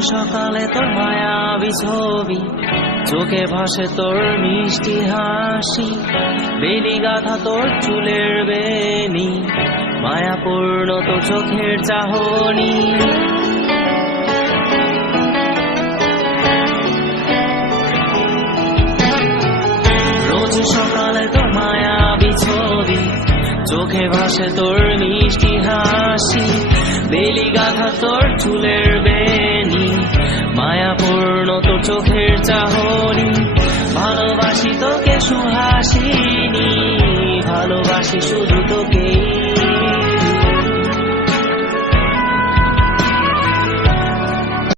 সকালে তোর মায়াবী ছবি, চোখে ভাসে তোর মিষ্টি হাসি, বেনি গাথা তোর চুলের বেনি, মায়াপূর্ণ তোর চোখের চাহনি। রোজ সকালে তোর মায়াবী ছবি, চোখে ভাসে তোর মিষ্টি হাসি, বেলি গাথা তোর চুলের বেনি, মায়াপূর্ণ তোর চোখের চাহনি। ভালোবাসি তোকে সুহাসিনী, ভালোবাসি শুধু তোকেই।